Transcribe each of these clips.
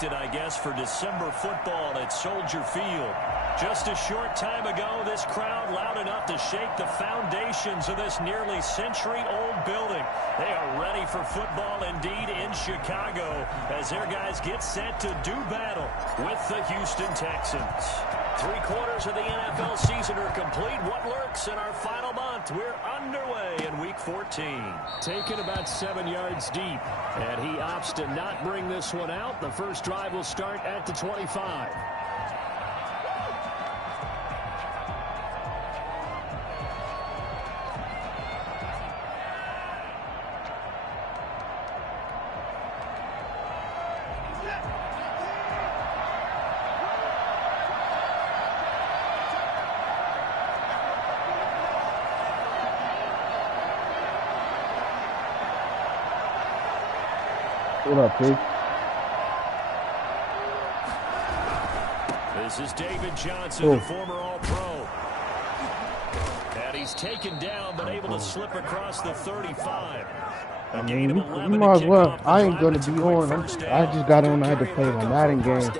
expected, I guess, for December football at Soldier Field. Just a short time ago, this crowd loud enough to shake the foundations of this nearly century-old building. They are ready for football indeed in Chicago as their guys get set to do battle with the Houston Texans. 3/4 of the NFL season are complete. What lurks in our final month? We're underway in Week 14. Taken about 7 yards deep, and he opts to not bring this one out. The first drive will start at the 25. What up, Pete? This is David Johnson, the former All-Pro. And he's taken down, but able to slip across the 35. I mean, you might as well. I ain't going to be on. I just got on. I had to play my Madden game.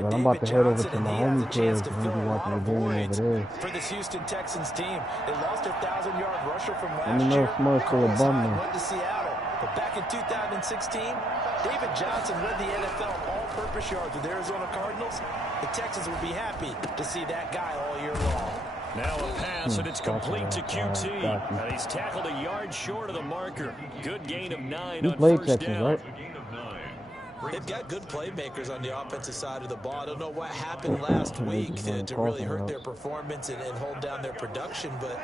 But I'm about to head over to my homie crib. I'm going to be watching the game over there. For this Houston Texans team, they lost a 1,000-yard rusher from last year. Let me know if Smart's still a bum. Went to Seattle. But back in 2016, David Johnson led the NFL all-purpose yards with Arizona Cardinals. The Texans will be happy to see that guy all year long. Now a pass, and it's complete to QT. And he's tackled a yard short of the marker. Good gain of 9 on first down. Right? They've got good playmakers on the offensive side of the ball. I don't know what happened last week to really hurt their performance and hold down their production, but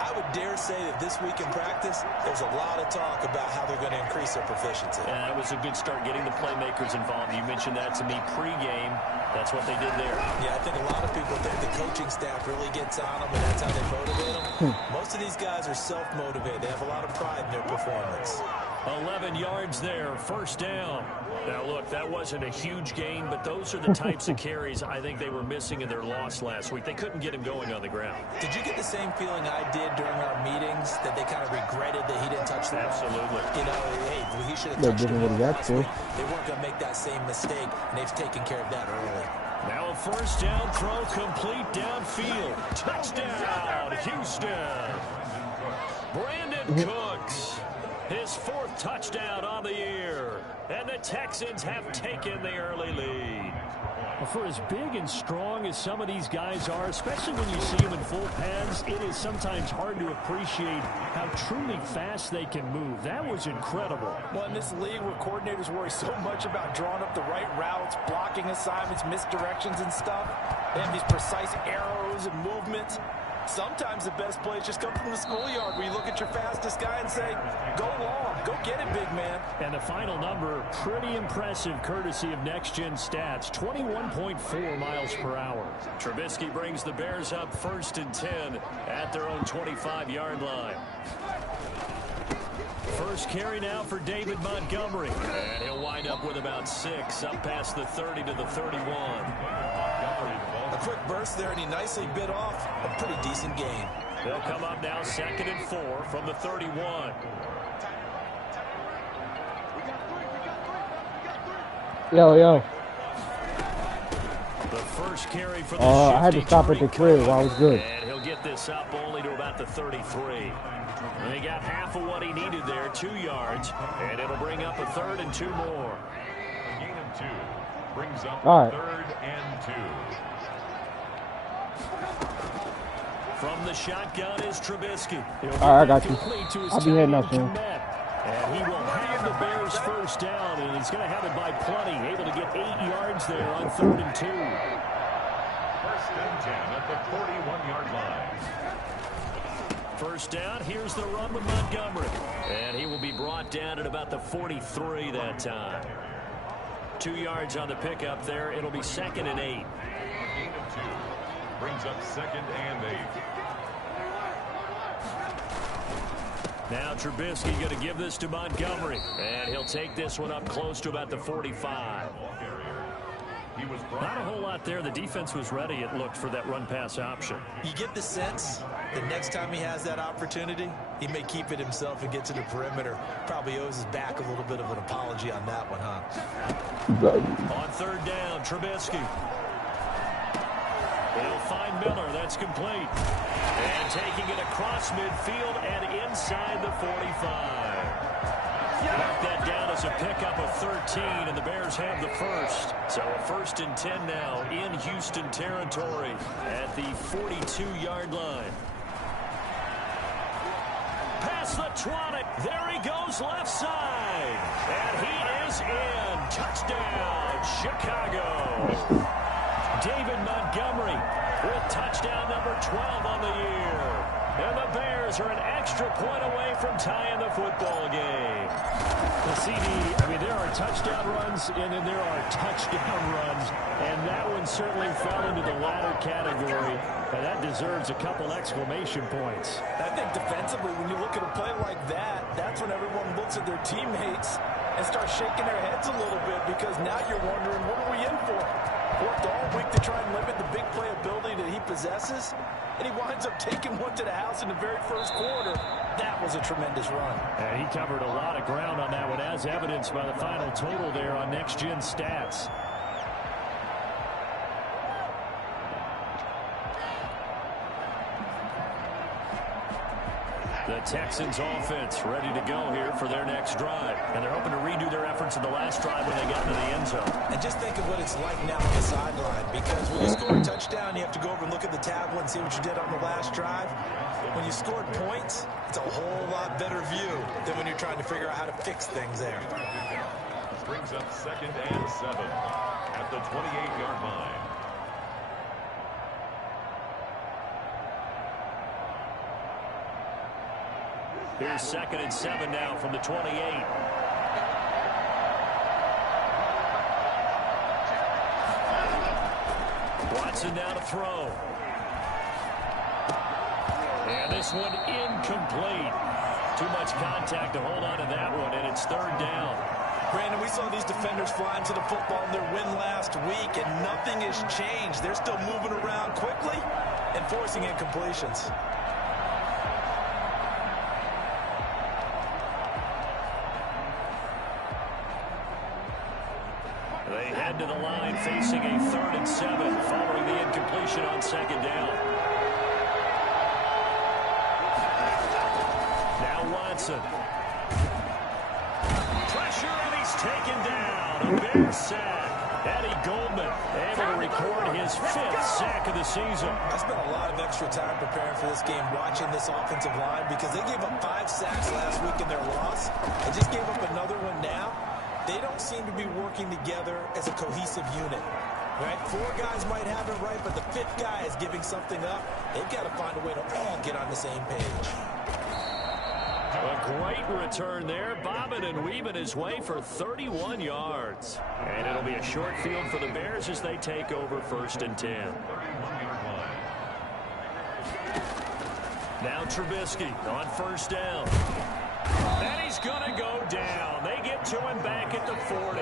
I would dare say that this week in practice, there's a lot of talk about how they're going to increase their proficiency. Yeah, that was a good start getting the playmakers involved. You mentioned that to me pregame. That's what they did there. Yeah, I think a lot of people think the coaching staff really gets on them, and that's how they motivate them. Most of these guys are self-motivated. They have a lot of pride in their performance. 11 yards there, first down. Now, look, that wasn't a huge gain, but those are the types of carries I think they were missing in their loss last week. They couldn't get him going on the ground. Did you get the same feeling I did during our meetings, that they kind of regretted that he didn't touch the ball? Absolutely. You know, hey, he should have touched the ball last week. They weren't going to make that same mistake, and they've taken care of that early. Now a first down throw complete downfield. Touchdown, Houston. Brandon Cooks. His 4th touchdown on the year. And the Texans have taken the early lead. Well, for as big and strong as some of these guys are, especially when you see them in full pads, it is sometimes hard to appreciate how truly fast they can move. That was incredible. Well, in this league where coordinators worry so much about drawing up the right routes, blocking assignments, misdirections and stuff, they have these precise arrows and movements. Sometimes the best plays just come from the schoolyard where you look at your fastest guy and say, go long, go get it, big man. And the final number, pretty impressive, courtesy of Next Gen Stats, 21.4 miles per hour. Trubisky brings the Bears up 1st and 10 at their own 25-yard line. First carry now for David Montgomery. And he'll wind up with about 6 up past the 30 to the 31. A quick burst there, and he nicely bit off a pretty decent gain. They'll come up now 2nd and 4 from the 31. Yo. The first carry for the I had to stop at the crib while I was good. And he'll get this up only to about the 33. And he got half of what he needed there, 2 yards, and it'll bring up a 3rd and 2 more. A gain of 2 brings up 3rd and 2. From the shotgun is Trubisky. All right, I got you. I'll be heading up soon. And he will have the Bears first down, and he's going to have it by plenty. Able to get 8 yards there on 3rd and 2. 1st and 10 at the 41-yard line. First down, here's the run with Montgomery. And he will be brought down at about the 43 that time. 2 yards on the pickup there. It'll be 2nd and 8. A gain of 2 brings up 2nd and 8. Now Trubisky going to give this to Montgomery. And he'll take this one up close to about the 45. Not a whole lot there. The defense was ready, it looked, for that run-pass option. You get the sense that next time he has that opportunity, He may keep it himself and get to the perimeter. Probably owes his back a little bit of an apology on that one, huh? On third down, Trubisky. He'll find Miller. That's complete. And taking it across midfield and inside the 45. Mark that down as a pickup of 13, and the Bears have the first. So a 1st and 10 now in Houston territory at the 42-yard line. Past the 20. There he goes left side. And he is in. Touchdown, Chicago. David Montgomery with touchdown number 12 on the year. And the Bears are an extra point away from tying the football game. The CD, I mean, there are touchdown runs, and then there are touchdown runs. And that one certainly fell into the latter category. And that deserves a couple exclamation points. I think defensively, when you look at a play like that, that's when everyone looks at their teammates and starts shaking their heads a little bit, because now you're wondering, what are we in for? Worked all week to try and limit the big play ability that he possesses, and he winds up taking one to the house in the very first quarter. That was a tremendous run. And he covered a lot of ground on that one, as evidenced by the final total there on Next Gen Stats. The Texans offense ready to go here for their next drive. And they're hoping to redo their efforts in the last drive when they got into the end zone. And just think of what it's like now on the sideline, because when you score a touchdown, you have to go over and look at the tablet and see what you did on the last drive. When you scored points, it's a whole lot better view than when you're trying to figure out how to fix things there. Brings up 2nd and 7 at the 28-yard line. Here's 2nd and 7 now from the 28. Watson now to throw. And this one incomplete. Too much contact to hold on to that one, and it's 3rd down. Brandon, we saw these defenders flying to the football in their win last week, and nothing has changed. They're still moving around quickly and forcing incompletions. They head to the line facing a 3rd and 7 following the incompletion on 2nd down. Now Watson. Pressure, and he's taken down. A Bear sack. Eddie Goldman able to record his 5th sack of the season. I spent a lot of extra time preparing for this game, watching this offensive line, because they gave up 5 sacks last week in their loss. They just gave up another one now. They don't seem to be working together as a cohesive unit. Right? 4 guys might have it right, but the 5th guy is giving something up. They've got to find a way to all get on the same page. A great return there, bobbing and weaving his way for 31 yards. And it'll be a short field for the Bears as they take over 1st and 10. Now Trubisky on 1st down. And he's going to go down. They get to him back at the 40.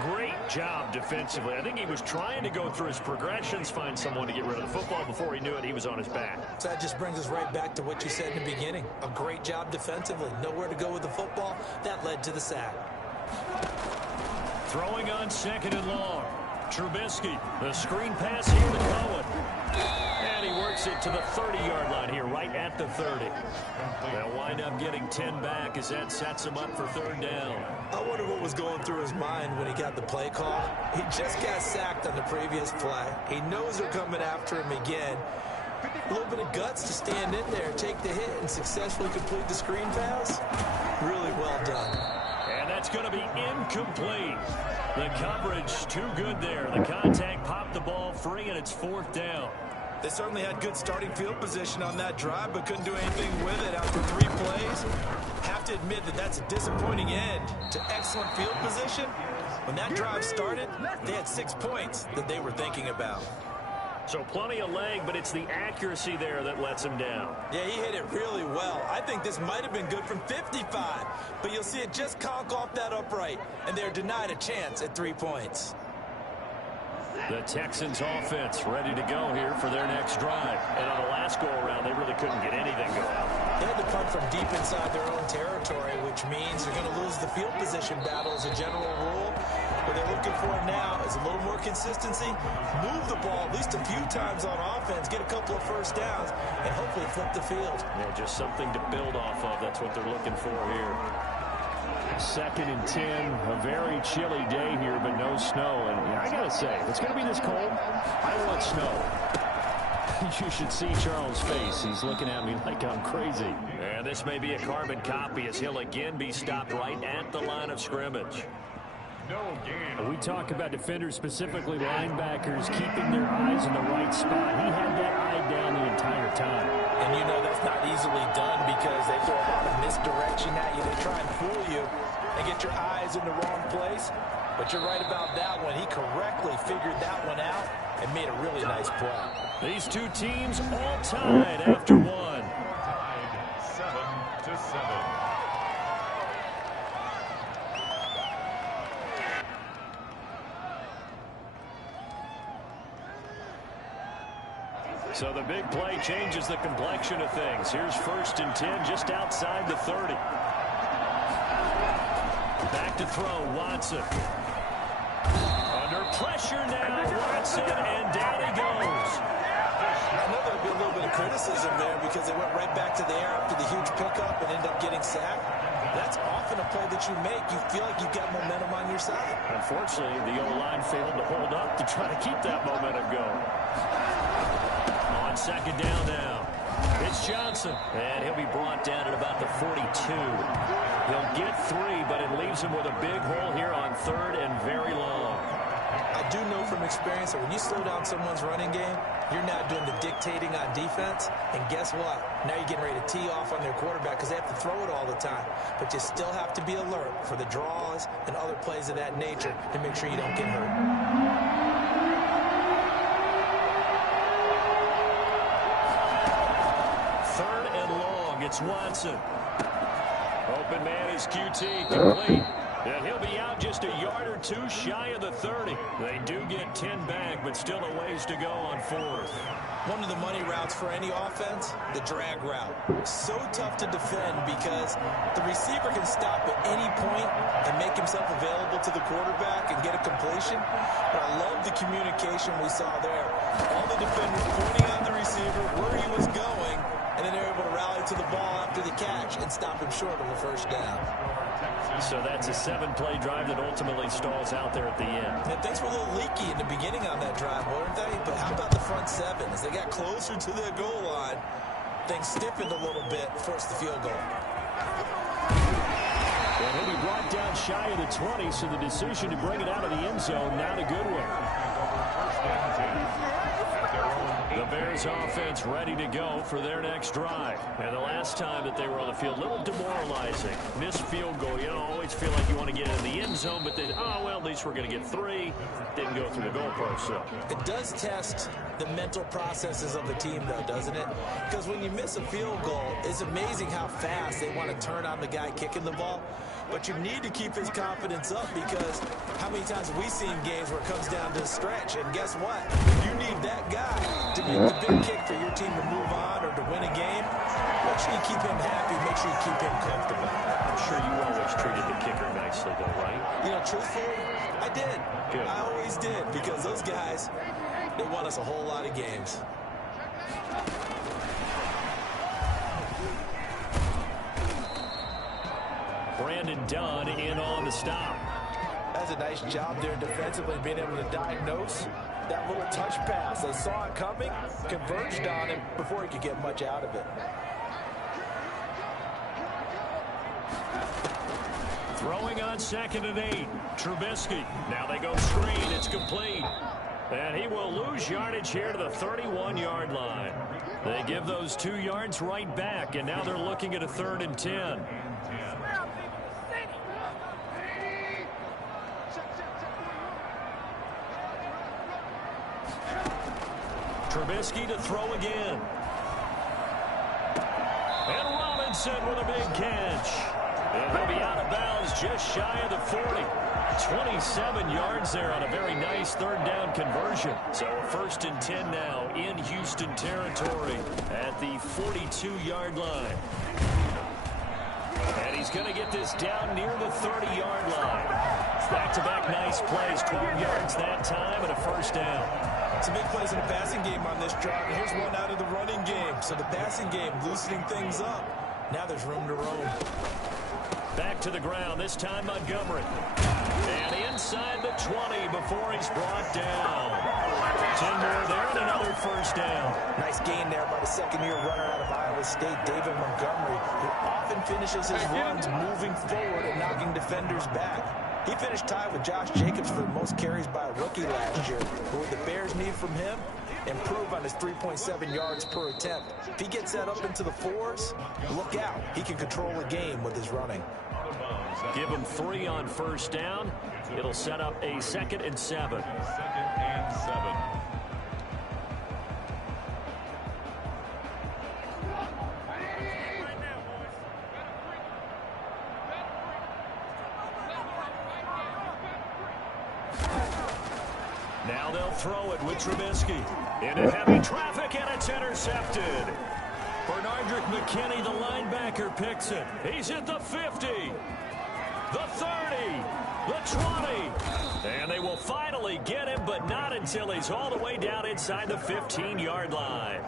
Great job defensively. I think he was trying to go through his progressions, find someone to get rid of the football. Before he knew it, he was on his back. So that just brings us right back to what you said in the beginning. A great job defensively. Nowhere to go with the football. That led to the sack. Throwing on 2nd and long. Trubisky, the screen pass here to Cohen. And he works it to the 30-yard line here, right at the 30. They'll wind up getting 10 back as that sets him up for 3rd down. I wonder what was going through his mind when he got the play call. He just got sacked on the previous play. He knows they're coming after him again. A little bit of guts to stand in there, take the hit, and successfully complete the screen pass. Really well done. And that's going to be incomplete. The coverage too good there. The contact popped the ball free, and it's 4th down. They certainly had good starting field position on that drive, but couldn't do anything with it after 3 plays. Have to admit that that's a disappointing end to excellent field position. When that drive started, they had 6 points that they were thinking about. So plenty of leg, but it's the accuracy there that lets him down. Yeah, he hit it really well. I think this might have been good from 55, but you'll see it just conk off that upright, and they're denied a chance at 3 points. The Texans offense ready to go here for their next drive. And on the last go-around, they really couldn't get anything going. They had to punt from deep inside their own territory, which means you're going to lose the field position battle as a general rule. What they're looking for now is a little more consistency, move the ball at least a few times on offense, get a couple of first downs, and hopefully flip the field. Yeah, just something to build off of. That's what they're looking for here. 2nd and 10, a very chilly day here, but no snow. And I got to say, if it's going to be this cold, I want snow. You should see Charles' face. He's looking at me like I'm crazy. And this may be a carbon copy as he'll again be stopped right at the line of scrimmage. We talk about defenders, specifically linebackers, keeping their eyes in the right spot. He had that eye down the entire time. And you know that's not easily done because they throw a lot of misdirection at you. They try and fool you and get your eyes in the wrong place. But you're right about that one. He correctly figured that one out and made a really nice play. These two teams all tied after one. Tied 7-7. So the big play changes the complexion of things. Here's 1st and 10 just outside the 30. Back to throw, Watson. Under pressure now, Watson, and down he goes. I know there'll be a little bit of criticism there because they went right back to the air after the huge pickup and end up getting sacked. That's often a play that you make. You feel like you've got momentum on your side. Unfortunately, the O-line failed to hold up to try to keep that momentum going. On 2nd down now, it's Johnson, and he'll be brought down at about the 42. He'll get 3, but it leaves him with a big hole here on 3rd and very long. I do know from experience that when you slow down someone's running game, you're now doing the dictating on defense. And guess what? Now you're getting ready to tee off on their quarterback because they have to throw it all the time. But you still have to be alert for the draws and other plays of that nature to make sure you don't get hurt. 3rd and long, it's Watson. Open man is QT, complete. And he'll be out just a yard or 2 shy of the 30. They do get 10 back, but still a ways to go on 4th. One of the money routes for any offense, the drag route. So tough to defend because the receiver can stop at any point and make himself available to the quarterback and get a completion. But I love the communication we saw there. All the defenders pointing on the receiver where he was going, and then they're able to rally to the ball after the catch and stop him short of a first down. So that's a 7-play drive that ultimately stalls out there at the end. And things were a little leaky in the beginning on that drive, weren't they? But how about the front 7? As they got closer to the goal line, things stiffened a little bit, forced the field goal. And he'll be brought down shy of the 20, so the decision to bring it out of the end zone, not a good one. The Bears offense ready to go for their next drive. And the last time that they were on the field, a little demoralizing. Missed field goal. You always feel like you want to get in the end zone, but then, oh, well, at least we're going to get 3. Didn't go through the goalpost, so. It does test the mental processes of the team, though, doesn't it? Because when you miss a field goal, it's amazing how fast they want to turn on the guy kicking the ball. But you need to keep his confidence up because how many times have we seen games where it comes down to a stretch? And guess what? You need that guy to make the big kick for your team to move on or to win a game. Make sure you keep him happy. Make sure you keep him comfortable. I'm sure you always treated the kicker nicely, though, right? You know, truthfully, I did. Good. I always did because those guys, they won us a whole lot of games. Brandon Dunn in on the stop. That's a nice job there defensively, being able to diagnose that little touch pass. They saw it coming, converged on him before he could get much out of it. Throwing on 2nd and 8. Trubisky. Now they go screen. It's complete. And he will lose yardage here to the 31-yard line. They give those 2 yards right back, and now they're looking at a 3rd and 10. Trubisky to throw again. And Robinson with a big catch. And he'll be out of bounds just shy of the 40. 27 yards there on a very nice third down conversion. So a 1st and 10 now in Houston territory at the 42-yard line. And he's going to get this down near the 30-yard line. Back-to-back nice plays, 12 yards that time, and a 1st down. Some big plays in the passing game on this drive. And here's one out of the running game. So the passing game loosening things up. Now there's room to roam. Back to the ground, this time Montgomery. And inside the 20 before he's brought down. 10 more there and another 1st down. Nice gain there by the second-year runner out of Iowa State, David Montgomery, who often finishes his runs moving forward and knocking defenders back. He finished tied with Josh Jacobs for the most carries by a rookie last year. But what the Bears need from him, improve on his 3.7 yards per attempt. If he gets that up into the 4s, look out. He can control a game with his running. Give him 3 on 1st down. It'll set up a 2nd and 7. 2nd and 7. Now they'll throw it with Trubisky. Into heavy traffic, and it's intercepted. Bernardrick McKinney, the linebacker, picks it. He's at the 50, the 30, the 20. And they will finally get him, but not until he's all the way down inside the 15-yard line.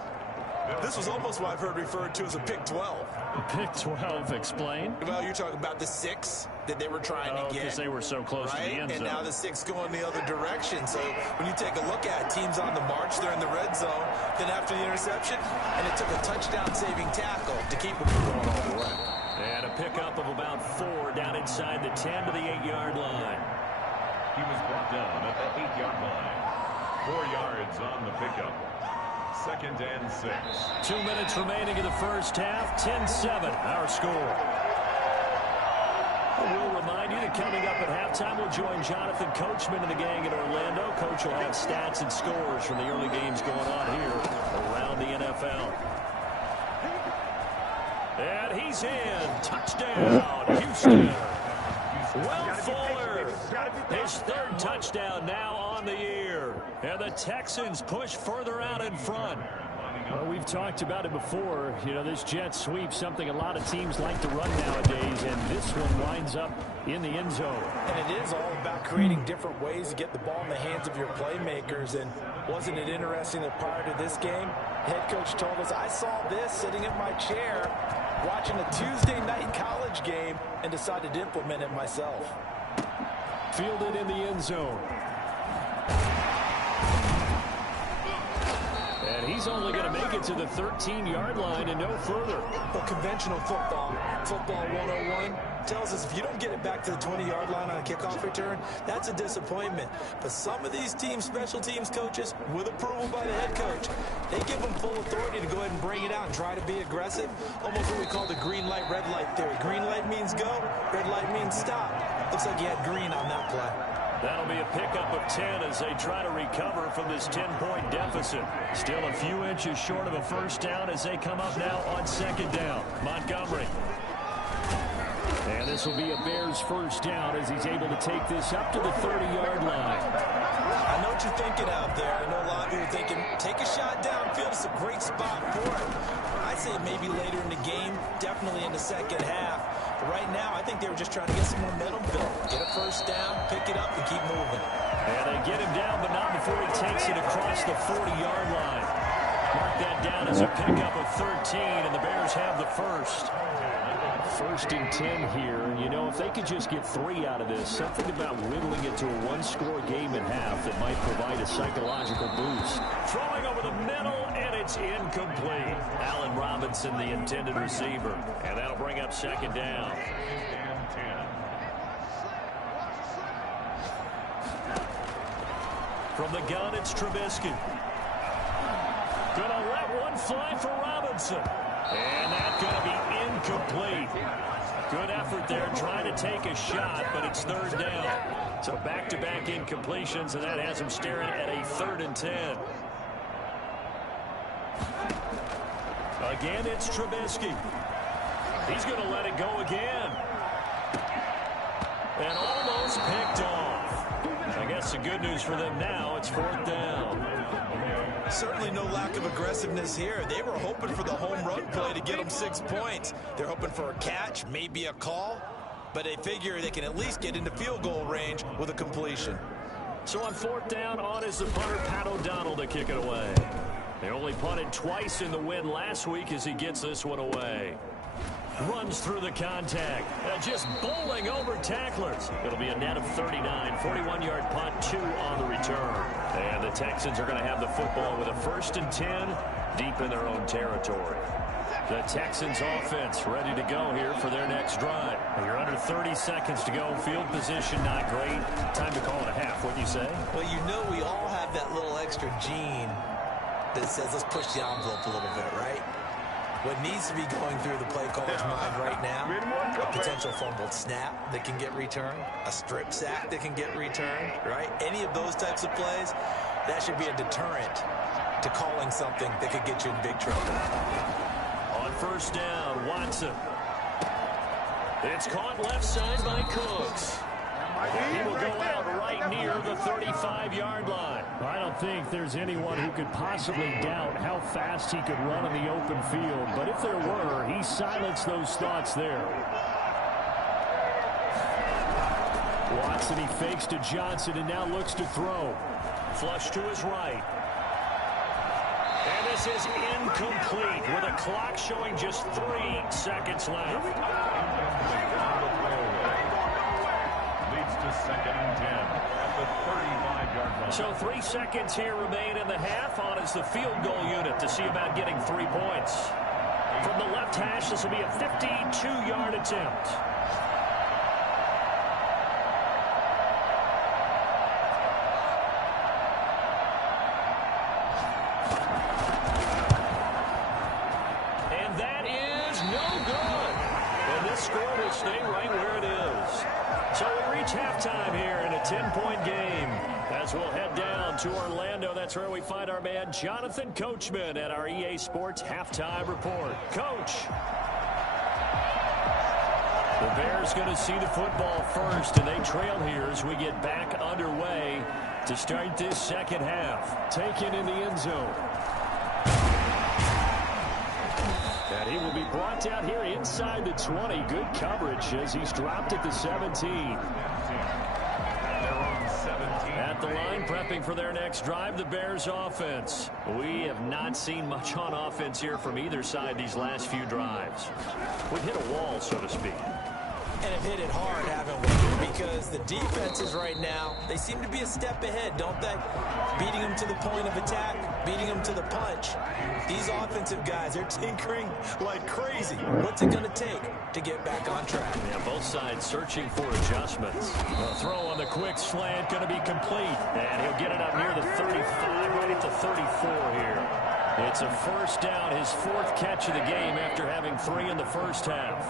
This was almost what I've heard referred to as a pick 12. Pick 12, explain. Well, you're talking about the 6 that they were trying to get. Because they were so close to the end zone. And now the 6 going the other direction. So when you take a look at teams on the march, they're in the red zone. Then after the interception, and it took a touchdown-saving tackle to keep them from going all the way. And a pickup of about 4 down inside the 10 to the 8-yard line. He was brought down at the 8-yard line. 4 yards on the pickup. 2nd and 6. 2 minutes remaining in the first half. 10-7, our score. We'll remind you that coming up at halftime, we'll join Jonathan Coachman and the gang in Orlando. Coach will have stats and scores from the early games going on here around the NFL. And he's in. Touchdown, Houston. Will Fuller, his 3rd touchdown now on the year. And the Texans push further out in front. Well, we've talked about it before. You know, this jet sweep, something a lot of teams like to run nowadays, and this one winds up in the end zone. And it is all about creating different ways to get the ball in the hands of your playmakers. And wasn't it interesting that prior to this game, head coach told us, I saw this sitting in my chair watching a Tuesday night college game and decided to implement it myself. Fielded in the end zone. And he's only going to make it to the 13-yard line and no further. Well, conventional football 101, tells us if you don't get it back to the 20-yard line on a kickoff return, that's a disappointment. But some of these teams, special teams coaches, with approval by the head coach, they give them full authority to go ahead and bring it out and try to be aggressive. Almost what we call the green light, red light theory. Green light means go, red light means stop. Looks like you had green on that play. That'll be a pickup of 10 as they try to recover from this 10-point deficit. Still a few inches short of a 1st down as they come up now on 2nd down. Montgomery. And this will be a Bears 1st down as he's able to take this up to the 30-yard line. I know what you're thinking out there. I know a lot of you are thinking, take a shot downfield. It's a great spot for it. I'd say maybe later in the game, definitely in the second half. But right now, I think they were just trying to get some momentum built. Get a 1st down, pick it up, and keep moving. And they get him down, but not before he takes it across the 40-yard line. Mark that down as a pickup of 13, and the Bears have the 1st. 1st and 10 here. You know, if they could just get 3 out of this, something about whittling it to a 1-score game at half that might provide a psychological boost. Throwing over the middle, and it's incomplete. Allen Robinson, the intended receiver. And that'll bring up 2nd down. And 10. From the gun, it's Trubisky. Gonna let one fly for Robinson. And that's going to be incomplete. Good effort there trying to take a shot, but it's 3rd down. So back-to-back incompletions, and that has him staring at a 3rd and 10. Again, it's Trubisky. He's going to let it go again. And almost picked off. I guess the good news for them now, it's 4th down. Certainly no lack of aggressiveness here. They were hoping for the home run play to get them 6 points. They're hoping for a catch, maybe a call, but they figure they can at least get into field goal range with a completion. So on 4th down, on is the punter, Pat O'Donnell, to kick it away. They only punted twice in the win last week as he gets this one away. Runs through the contact. Just bowling over tacklers. It'll be a net of 39. 41-yard punt, 2 on the return. And the Texans are going to have the football with a 1st and 10 deep in their own territory. The Texans offense ready to go here for their next drive. You're under 30 seconds to go. Field position not great. Time to call it a half, wouldn't you say? Well, you know we all have that little extra gene that says let's push the envelope a little bit, right? What needs to be going through the play caller's mind right now, a potential fumbled snap that can get returned, a strip sack that can get returned, right? Any of those types of plays, that should be a deterrent to calling something that could get you in big trouble. On 1st down, Watson. It's caught left side by Cooks. He will go out right near the 35-yard line. I don't think there's anyone who could possibly doubt how fast he could run in the open field. But if there were, he silenced those thoughts there. Watson, he fakes to Johnson and now looks to throw. Flush to his right. And this is incomplete with a clock showing just 3 seconds left. To 2nd and 10 at the 35-yard line. So 3 seconds here remain in the half. On is the field goal unit to see about getting 3 points. From the left hash, this will be a 52-yard attempt. And that is no good. And this score will stay right where it is. So we reach halftime here in a 10-point game. As we'll head down to Orlando, that's where we find our man Jonathan Coachman at our EA Sports Halftime Report. Coach. The Bears going to see the football first, and they trail here as we get back underway to start this second half. Taken in the end zone. And he will be brought down here inside the 20. Good coverage as he's dropped at the 17. At the line, prepping for their next drive, the Bears offense. We have not seen much on offense here from either side these last few drives. We've hit a wall, so to speak. And have hit it hard, haven't we? Because the defenses right now, they seem to be a step ahead, don't they? Beating them to the point of attack, beating them to the punch. These offensive guys, they're tinkering like crazy. What's it going to take to get back on track? Yeah, both sides searching for adjustments. The throw on the quick slant going to be complete. And he'll get it up near the 35, right at the 34 here. It's a 1st down, his 4th catch of the game after having 3 in the first half.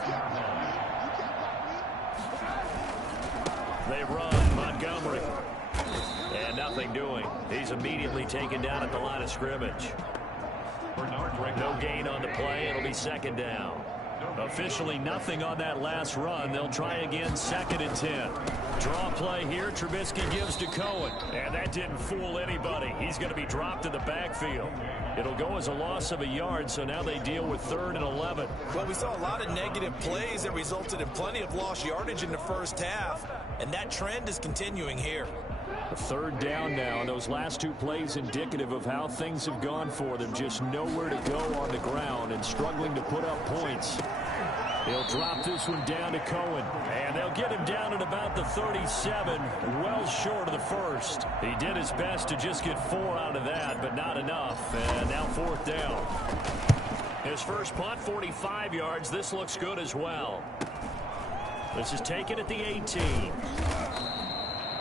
They run Montgomery. And nothing doing. He's immediately taken down at the line of scrimmage. No gain on the play. It'll be 2nd down. Officially nothing on that last run. They'll try again 2nd and 10. Draw play here. Trubisky gives to Cohen. And that didn't fool anybody. He's going to be dropped in the backfield. It'll go as a loss of a yard, so now they deal with 3rd and 11. Well, we saw a lot of negative plays that resulted in plenty of lost yardage in the first half, and that trend is continuing here. 3rd down now, and those last 2 plays indicative of how things have gone for them. Just nowhere to go on the ground and struggling to put up points. They'll drop this one down to Cohen. And they'll get him down at about the 37, well short of the 1st. He did his best to just get 4 out of that, but not enough. And now 4th down. His first punt, 45 yards. This looks good as well. This is taken at the 18.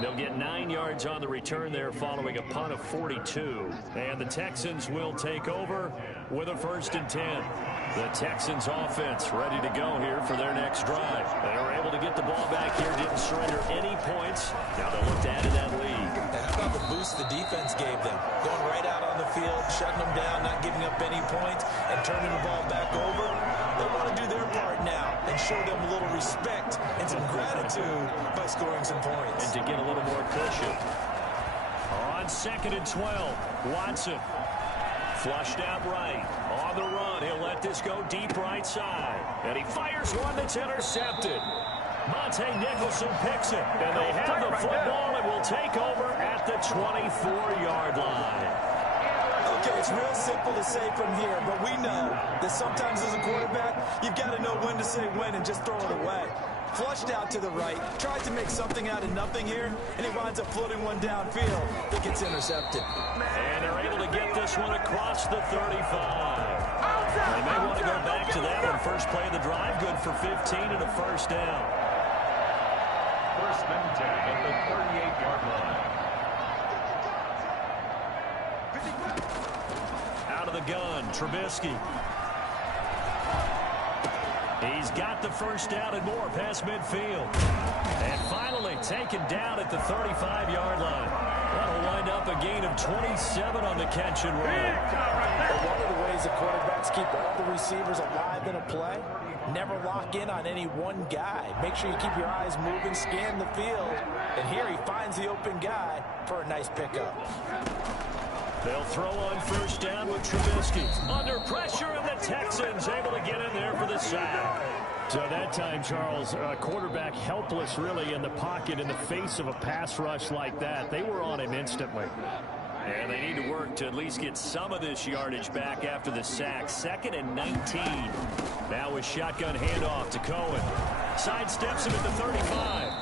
They'll get 9 yards on the return there following a punt of 42. And the Texans will take over with a 1st and 10. The Texans offense ready to go here for their next drive. They were able to get the ball back here, didn't surrender any points. Now they'll look to add to that lead. And how about the boost the defense gave them? Going right out on on the field, shutting them down, not giving up any points, and turning the ball back over. They want to do their part now and show them a little respect and some gratitude by scoring some points. And to get a little more cushion. On 2nd and 12, Watson. Flushed out right. On the run, he'll let this go deep right side. And he fires one that's intercepted. Monte Nicholson picks it. And they have the football and will take over at the 24-yard line. Okay, it's real simple to say from here, but we know that sometimes as a quarterback, you've got to know when to say when and just throw it away. Flushed out to the right, tried to make something out of nothing here, and he winds up floating one downfield that gets intercepted. And they're able to get this one across the 35. They may want to go back to that one. First play of the drive, good for 15 and a first down. First and 10 at the 38-yard line. Out of the gun, Trubisky. He's got the first down and more past midfield. And finally taken down at the 35-yard line. That'll wind up a gain of 27 on the catch and run. But one of the ways the quarterbacks keep all the receivers alive in a play, never lock in on any one guy. Make sure you keep your eyes moving, scan the field. And here he finds the open guy for a nice pickup. They'll throw on first down with Trubisky. Under pressure, and the Texans able to get in there for the sack. So that time, Charles, quarterback helpless really in the pocket in the face of a pass rush like that. They were on him instantly. And they need to work to at least get some of this yardage back after the sack. 2nd and 19. Now with shotgun handoff to Cohen. Sidesteps him at the 35.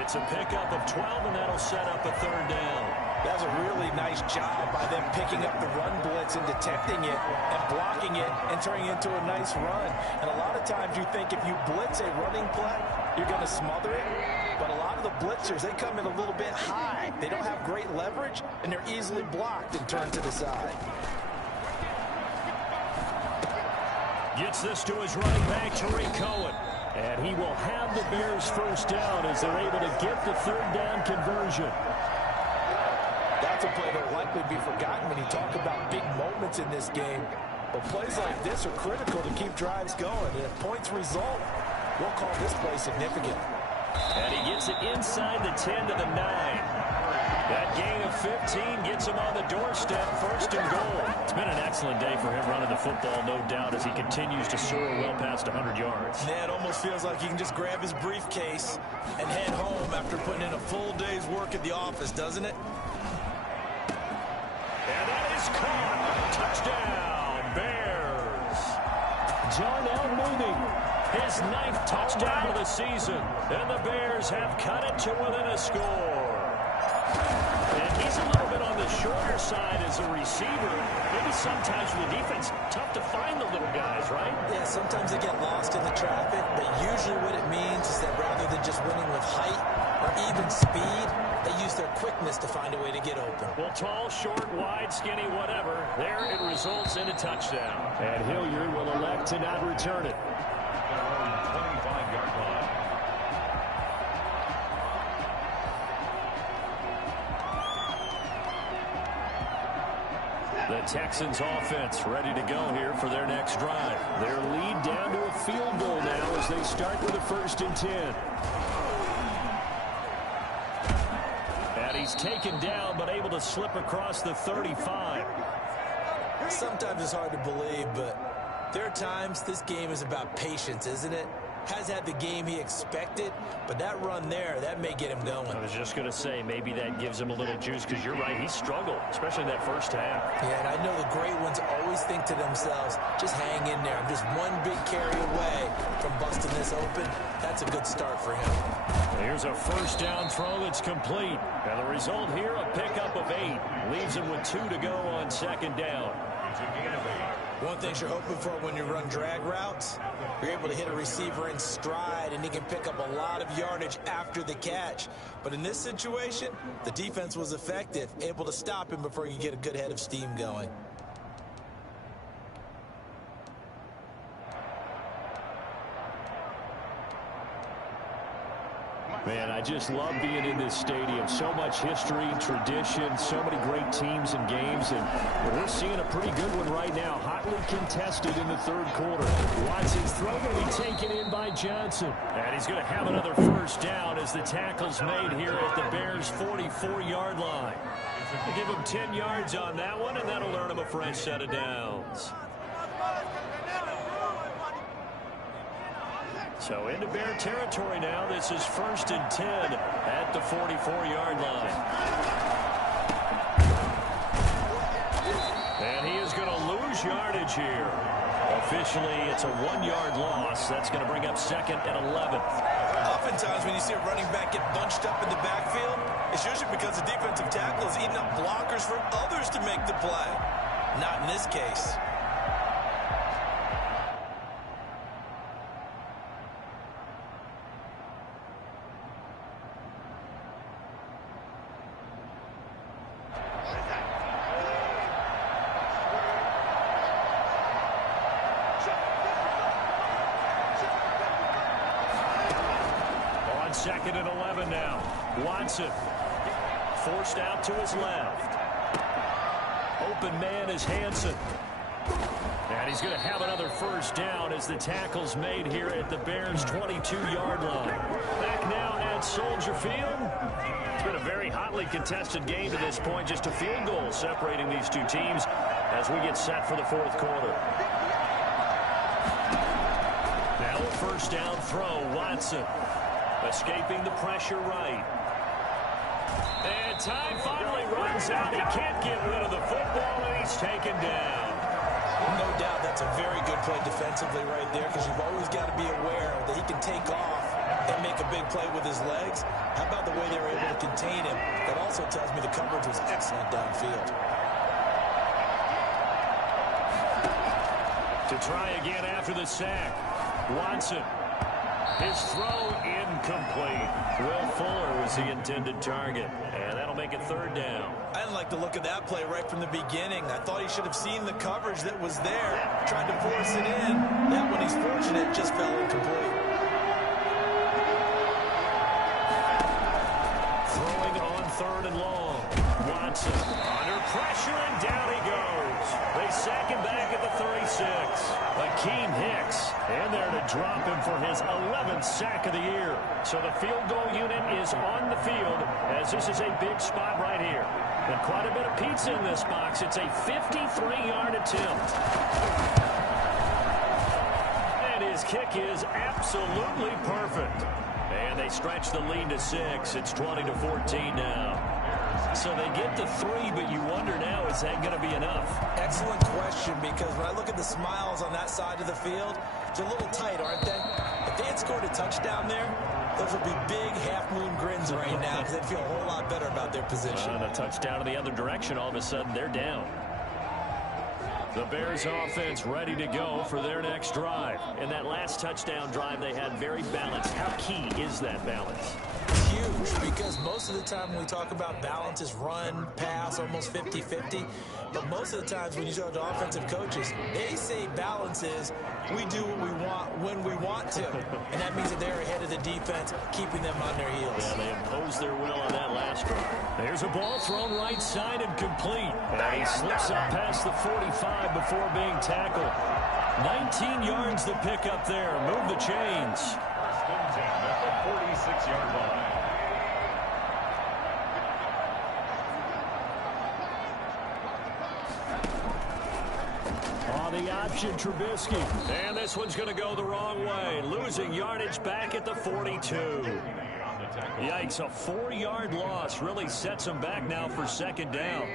It's a pickup of 12, and that'll set up a third down. That was a really nice job by them picking up the run blitz and detecting it and blocking it and turning it into a nice run. And a lot of times you think if you blitz a running play, you're going to smother it. But a lot of the blitzers, they come in a little bit high. They don't have great leverage, and they're easily blocked and turned to the side. Gets this to his running back, Tariq Cohen. And he will have the Bears first down as they're able to get the third down conversion. That's a play that will likely be forgotten when you talk about big moments in this game. But plays like this are critical to keep drives going. And if points result, we'll call this play significant. And he gets it inside the 10 to the 9. That gain of 15 gets him on the doorstep, first and goal. It's been an excellent day for him running the football, no doubt, as he continues to soar well past 100 yards. Yeah, it almost feels like he can just grab his briefcase and head home after putting in a full day's work at the office, doesn't it? And that is caught. Touchdown, Bears. Darnell Mooney. His 9th touchdown of the season. And the Bears have cut it to within a score. And he's a little bit on the shorter side as a receiver. Maybe sometimes for the defense, tough to find the little guys, right? Yeah, sometimes they get lost in the traffic, but usually what it means is that rather than just winning with height or even speed, they use their quickness to find a way to get open. Well, tall, short, wide, skinny, whatever, there it results in a touchdown. And Hilliard will elect to not return it. 25-yard line. The Texans offense ready to go here for their next drive. Their lead down to a field goal now as they start with a 1st and 10. And he's taken down but able to slip across the 35. Sometimes it's hard to believe, but there are times this game is about patience, isn't it? Has had the game he expected, but that run there, that may get him going. I was just going to say, maybe that gives him a little juice, because you're right, he struggled, especially in that first half. Yeah, and I know the great ones always think to themselves, just hang in there. I'm just one big carry away from busting this open. That's a good start for him. Here's a first down throw that's complete. And the result here, a pickup of 8. Leaves him with 2 to go on 2nd down. One thing you're hoping for when you run drag routes, you're able to hit a receiver in stride, and he can pick up a lot of yardage after the catch. But in this situation, the defense was effective, able to stop him before you get a good head of steam going. Man, I just love being in this stadium. So much history, tradition, so many great teams and games, and we're seeing a pretty good one right now. Hotly contested in the third quarter. Watson's throw going to be taken in by Johnson. And he's going to have another first down as the tackle's made here at the Bears' 44-yard line. Give him 10 yards on that one, and that'll earn him a fresh set of downs. So into Bear territory now. This is 1st and 10 at the 44-yard line. And he is going to lose yardage here. Officially, it's a 1-yard loss. That's going to bring up 2nd and 11. Oftentimes when you see a running back get bunched up in the backfield, it's usually because the defensive tackle is eating up blockers for others to make the play. Not in this case. On 2nd and 11 now. Watson forced out to his left. Open man is Hansen. And he's going to have another first down as the tackle's made here at the Bears' 22-yard line. Back now at Soldier Field. It's been a very hotly contested game to this point. Just a field goal separating these two teams as we get set for the fourth quarter. Now a first down throw. Watson escaping the pressure right. And time finally runs out. He can't get rid of the football, and he's taken down. No doubt that's a very good play defensively right there, because you've always got to be aware that he can take off and make a big play with his legs. How about the way they were able to contain him? That also tells me the coverage was excellent downfield. To try again after the sack. Watson. His throw incomplete. Will Fuller was the intended target. And that'll make it 3rd down. I didn't like the look of that play right from the beginning. I thought he should have seen the coverage that was there, tried to force it in. That one, he's fortunate, just fell incomplete. Throwing on 3rd and long. Watson under pressure, and down he goes. They sack him back at the 36. Akeem Hicks in there to drop him for his 11th sack of the year. So the field goal unit is on the field as this is a big spot right here. And quite a bit of pizza in this box. It's a 53-yard attempt. And his kick is absolutely perfect. And they stretch the lead to 6. It's 20-14 now. So they get the 3, but you wonder now, is that going to be enough? Excellent question, because when I look at the smiles on that side of the field, they're a little tight, aren't they? If they had scored a touchdown there, those would be big half-moon grins right now, because they'd feel a whole lot better about their position. And a touchdown in the other direction, all of a sudden they're down. The Bears offense ready to go for their next drive. In that last touchdown drive, they had very balanced. How key is that balance? Huge, because most of the time when we talk about balance is run, pass, almost 50-50. But most of the times when you talk to offensive coaches, they say balance is we do what we want when we want to. And that means that they're ahead of the defense, keeping them on their heels. Yeah, they imposed their will on that last drive. There's a ball thrown right side and complete. And he slips up past the 45 before being tackled. 19 yards to pick up there. Move the chains. 1st and 10 at the 46-yard line. On the option, Trubisky. And this one's going to go the wrong way. Losing yardage back at the 42. Yikes, a 4-yard loss really sets him back now for 2nd down.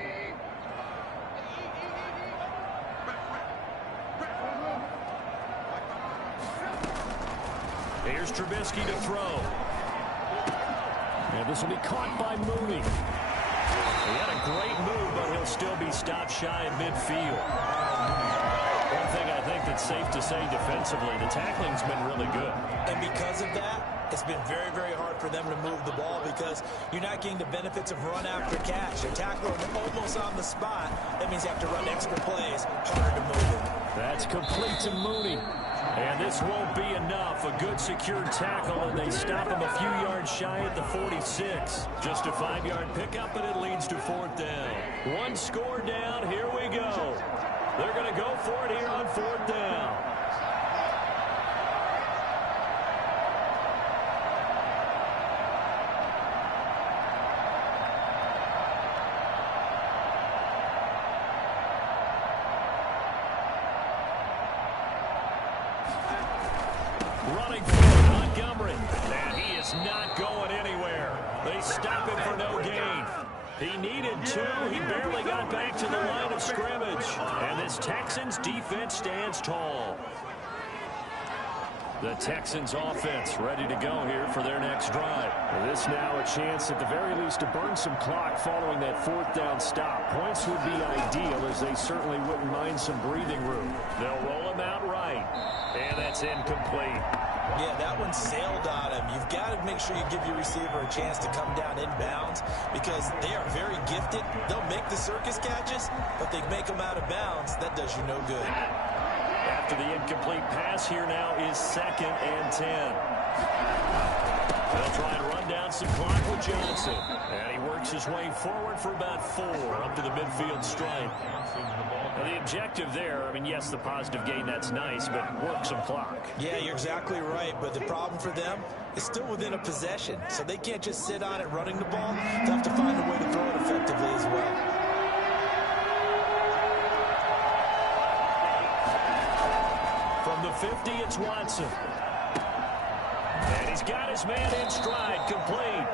Here's Trubisky to throw. And this will be caught by Mooney. He had a great move, but he'll still be stopped shy of midfield. One thing I think that's safe to say defensively, the tackling's been really good. And because of that, it's been very, very hard for them to move the ball, because you're not getting the benefits of run after catch. Your tackler almost on the spot. That means you have to run extra plays, harder to move it. That's complete to Mooney. And this won't be enough. A good secured tackle, and they stop him a few yards shy at the 46. Just a 5-yard pickup, and it leads to 4th down. One score down. Here we go. They're going to go for it here on 4th down. Running for Montgomery, and he is not going anywhere. They stop him for no gain. He needed 2. He barely got back to the line of scrimmage. And this Texans defense stands tall. The Texans offense ready to go here for their next drive. This now a chance at the very least to burn some clock following that 4th down stop. Points would be ideal, as they certainly wouldn't mind some breathing room. They'll roll him out right. And that's incomplete. Yeah, that one sailed on him. You've got to make sure you give your receiver a chance to come down inbounds, because they are very gifted. They'll make the circus catches, but they make them out of bounds. That does you no good. After the incomplete pass, here now is 2nd and 10. They'll try and run down some clock with Johnson. And he works his way forward for about 4 up to the midfield stripe. Now the objective there, I mean, yes, the positive gain, that's nice, but work some clock. Yeah, you're exactly right, but the problem for them is still within a possession, so they can't just sit on it running the ball. They have to find a way to throw it effectively as well. From the 50, it's Watson. And he's got his man in stride, complete.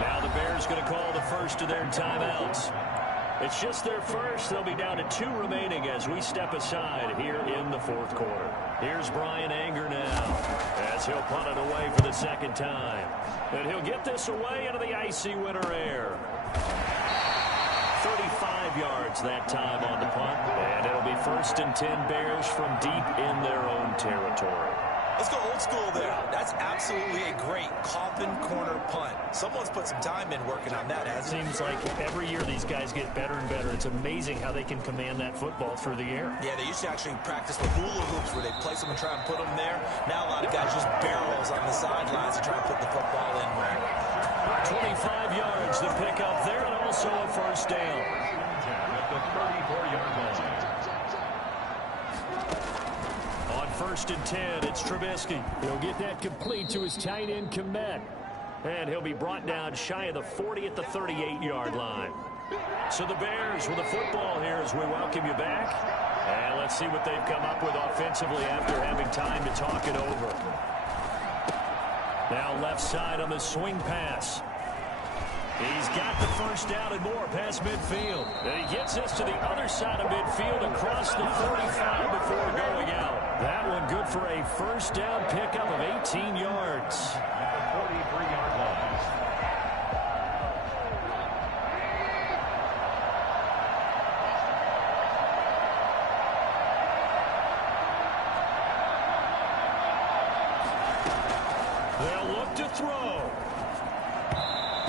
Now the Bears going to call the first of their timeouts. It's just their first. They'll be down to 2 remaining as we step aside here in the 4th quarter. Here's Brian Anger now as he'll punt it away for the 2nd time. And he'll get this away into the icy winter air. 35 yards that time on the punt. And it'll be 1st and 10 Bears from deep in their own territory. Let's go old school there. That's absolutely a great coffin corner punt. Someone's put some time in working on that, hasn't it? Seems like every year these guys get better and better. It's amazing how they can command that football through the air. Yeah, they used to actually practice with hula hoops where they place them and try and put them there. Now a lot of guys just barrels on the sidelines to try and put the football in there. 25 yards to pick up there, and also a 1st down. At the 34-yard line. On 1st and 10, it's Trubisky. He'll get that complete to his tight end, Komet. And he'll be brought down shy of the 40 at the 38-yard line. So the Bears with the football here as we welcome you back. And let's see what they've come up with offensively after having time to talk it over. Now left side on the swing pass. He's got the 1st down and more past midfield. And he gets this to the other side of midfield across the 45 before going out. That one good for a 1st down pickup of 18 yards. At the 43-yard line. They'll look to throw.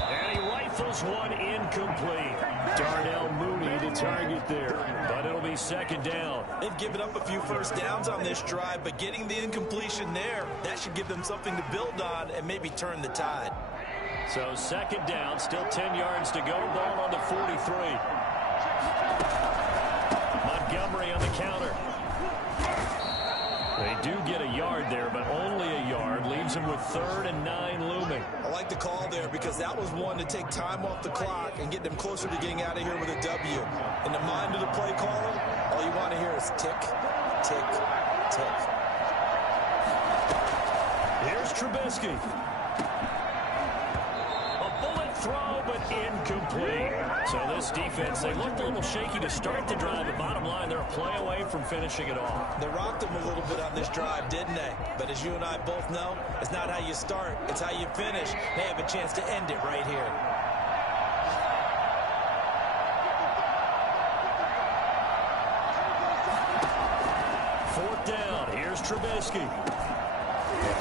And he rifles one incomplete. Darnell Mooney to target there, but it'll be 2nd down. They've given up a few 1st downs on this drive, but getting the incompletion there, that should give them something to build on and maybe turn the tide. So 2nd down, still 10 yards to go. Ball on the 43. Montgomery on the counter. They do get a yard there, but only a yard. Leaves them with 3rd and 9 looming. I like the call there because that was one to take time off the clock and get them closer to getting out of here with a W. In the mind of the play caller, all you want to hear is tick, tick, tick. Here's Trubisky. A bullet throw, but incomplete. So this defense, they looked a little shaky to start the drive, but bottom line, they're a play away from finishing it off. They rocked them a little bit on this drive, didn't they? But as you and I both know, it's not how you start, it's how you finish. They have a chance to end it right here. Fourth down, here's Trubisky.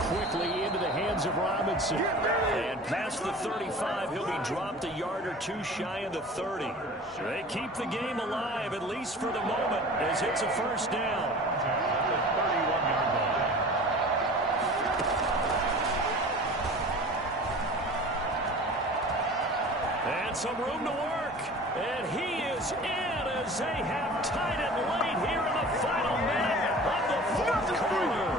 Quickly into the hands of Robinson. And past the 35, he'll be dropped a yard or two shy of the 30. They keep the game alive, at least for the moment, as it's a first down. The 31-yard line. And some room to work. And he is in as they have tied it late here in the final minute of the fourth quarter.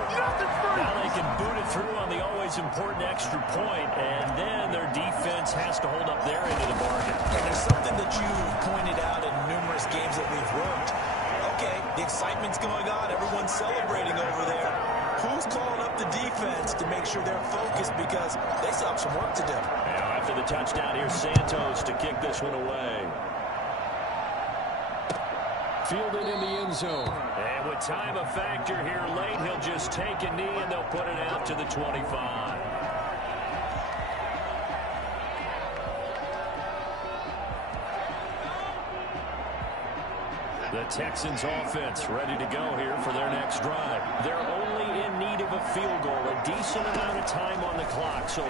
Now they can boot it through on the always important extra point, and then their defense has to hold up their end of the bargain. And there's something that you've pointed out in numerous games that we've worked. Okay, the excitement's going on. Everyone's celebrating over there. Who's calling up the defense to make sure they're focused, because they still have some work to do. Now after the touchdown, here's Santos to kick this one away. Fielded in the end zone. And with time a factor here late, he'll just take a knee and they'll put it out to the 25. The Texans offense ready to go here for their next drive. They're only in need of a field goal, a decent amount of time on the clock. So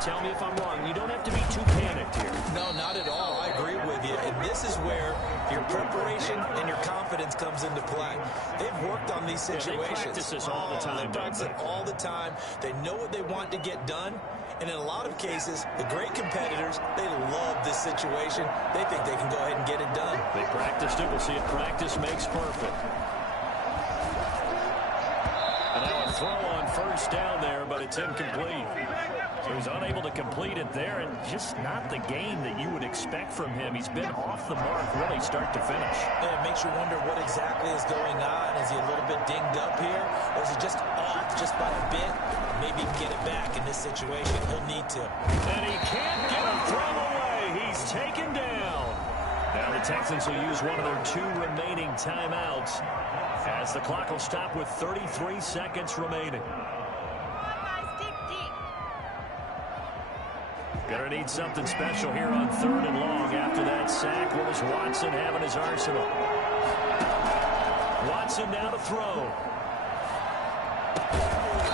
tell me if I'm wrong. You don't have to be too panicked here. No, not at all. I agree with you. And this is where your preparation and your confidence comes into play. They've worked on these situations. Yeah, they practice this all the time. They practice it all the time. They know what they want to get done. And in a lot of cases, the great competitors, they love this situation. They think they can go ahead and get it done. They practiced it. We'll see if practice makes perfect. And now a throw on first down there, but it's incomplete. So he's unable to complete it there, and just not the game that you would expect from him. He's been off the mark really start to finish. And it makes you wonder what exactly is going on. Is he a little bit dinged up here, or is he just off just by a bit? Maybe he can get it back in this situation. He'll need to. And he can't get a throw away. He's taken down. Now the Texans will use one of their two remaining timeouts as the clock will stop with 33 seconds remaining. Gonna need something special here on 3rd and long after that sack. What does Watson have in his arsenal? Watson now to throw.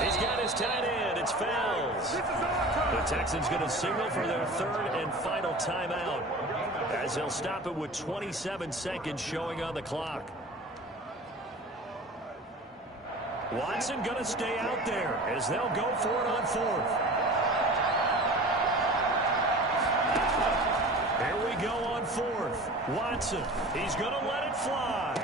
He's got his tight end. It's Fells. The Texans going to signal for their 3rd and final timeout as they'll stop it with 27 seconds showing on the clock. Watson going to stay out there as they'll go for it on 4th. Here we go on 4th. Watson, he's going to let it fly.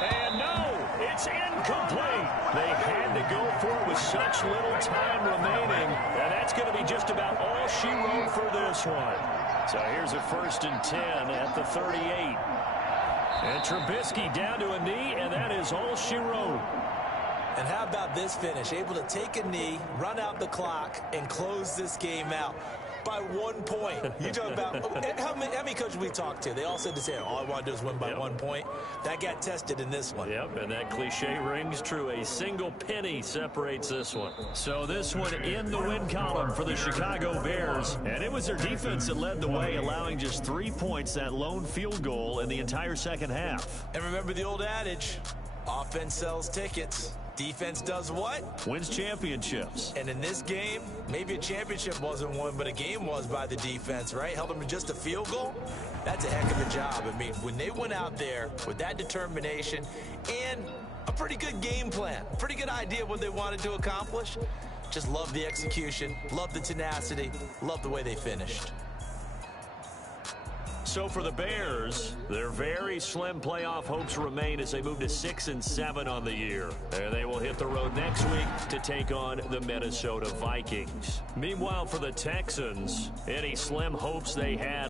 And no, it's incomplete. They had to go for it with such little time remaining, and that's going to be just about all she wrote for this one. So here's a 1st and 10 at the 38. And Trubisky down to a knee, and that is all she wrote. And how about this finish? Able to take a knee, run out the clock, and close this game out by 1 point. You talk about how many coaches we talked to? They all said the same. All I want to do is win by 1 point. That got tested in this one. Yep, and that cliche rings true. A single penny separates this one. So this one in the win column for the Chicago Bears. And it was their defense that led the way, allowing just 3 points, that lone field goal in the entire second half. And remember the old adage, offense sells tickets. Defense does what? Wins championships. And in this game, maybe a championship wasn't won, but a game was by the defense, right? Held them to just a field goal. That's a heck of a job. I mean, when they went out there with that determination and a pretty good game plan, pretty good idea of what they wanted to accomplish, just love the execution, love the tenacity, love the way they finished. So for the Bears, their very slim playoff hopes remain as they move to 6-7 on the year. And they will hit the road next week to take on the Minnesota Vikings. Meanwhile, for the Texans, any slim hopes they had